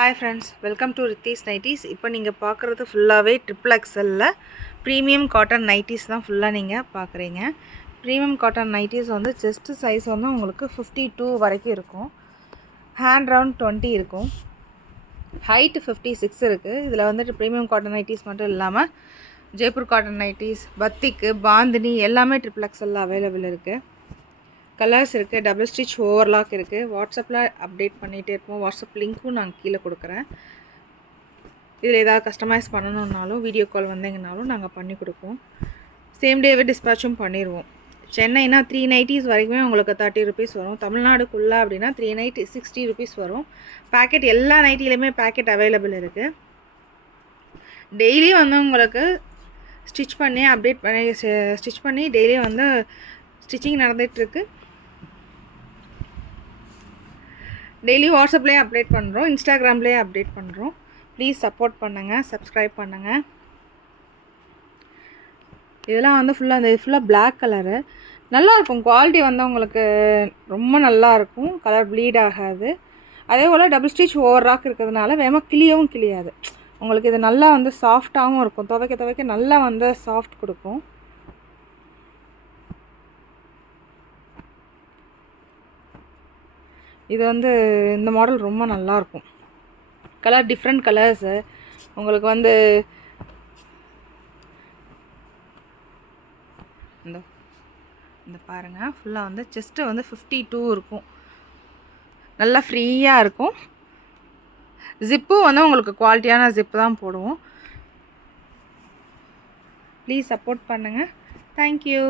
Hi friends, welcome to Ritheesh nighties. இப்போ நீங்கள் பார்க்குறது ஃபுல்லாகவே ட்ரிபிள் எக்ஸலில் ப்ரீமியம் காட்டன் நைட்டிஸ் தான் ஃபுல்லாக நீங்கள் பார்க்குறீங்க. ப்ரீமியம் காட்டன் நைட்டிஸ் வந்து செஸ்ட்டு சைஸ் வந்து உங்களுக்கு 52 வரைக்கும் இருக்கும். ஹேண்ட் ரவுண்ட் 20 இருக்கும். ஹைட்டு 56 இருக்குது. இதில் வந்துட்டு ப்ரீமியம் காட்டன் நைட்டிஸ் மட்டும் இல்லாமல் ஜெய்ப்பூர் காட்டன் நைட்டிஸ், பத்திக்கு, பாந்தினி எல்லாமே ட்ரிபிள் எக்ஸலில் அவைலபிள் இருக்குது. கலர்ஸ் இருக்குது, டபுள் ஸ்டிச் ஓவர்லாக் இருக்குது. வாட்ஸ்அப்பில் அப்டேட் பண்ணிகிட்டே இருப்போம். வாட்ஸ்அப் லிங்க்கும் நான் கீழே கொடுக்குறேன். இதில் ஏதாவது கஸ்டமைஸ் பண்ணணுன்னாலும் வீடியோ கால் வந்தீங்கனாலும் நாங்கள் பண்ணி கொடுப்போம். சேம் டேவே டிஸ்பேச்சும் பண்ணிடுவோம். சென்னைனா 3 நைட்டிஸ் வரைக்குமே உங்களுக்கு 30 ருபீஸ் வரும். தமிழ்நாடுக்குள்ளே அப்படின்னா 3 நைட்டி 60 ருபீஸ் வரும். பேக்கெட் எல்லா நைட்டிலையுமே பேக்கெட் அவைலபிள் இருக்குது. டெய்லி வந்து உங்களுக்கு ஸ்டிச் பண்ணி டெய்லியும் வந்து ஸ்டிச்சிங் நடந்துகிட்ருக்கு. டெய்லி வாட்ஸ்அப்லேயே அப்டேட் பண்ணுறோம், இன்ஸ்டாகிராம்லேயே அப்டேட் பண்ணுறோம். ப்ளீஸ் சப்போர்ட் பண்ணுங்கள், சப்ஸ்கிரைப் பண்ணுங்கள். இதெல்லாம் வந்து ஃபுல்லாக பிளாக் கலரு நல்லாயிருக்கும். குவாலிட்டி வந்து உங்களுக்கு ரொம்ப நல்லாயிருக்கும். கலர் ப்ளீட் ஆகாது. அதே போல் டபுள் ஸ்டிச் ஓவர் ராக் இருக்கிறதுனால வேகமாக கிளியவும் கிளியாது. உங்களுக்கு இது நல்லா வந்து சாஃப்டாகவும் இருக்கும். துவைக்க நல்லா வந்து சாஃப்ட் கொடுக்கும். இது வந்து இந்த மாடல் ரொம்ப நல்லாயிருக்கும். கலர் டிஃப்ரெண்ட் கலர்ஸு உங்களுக்கு வந்து இந்த பாருங்கள், ஃபுல்லாக வந்து செஸ்ட்டு வந்து 52 இருக்கும். நல்லா ஃப்ரீயாக இருக்கும். ஜிப்பும் வந்து உங்களுக்கு குவாலிட்டியான ஜிப்பு தான் போடுவோம். ப்ளீஸ் சப்போர்ட் பண்ணுங்கள். தேங்க்யூ.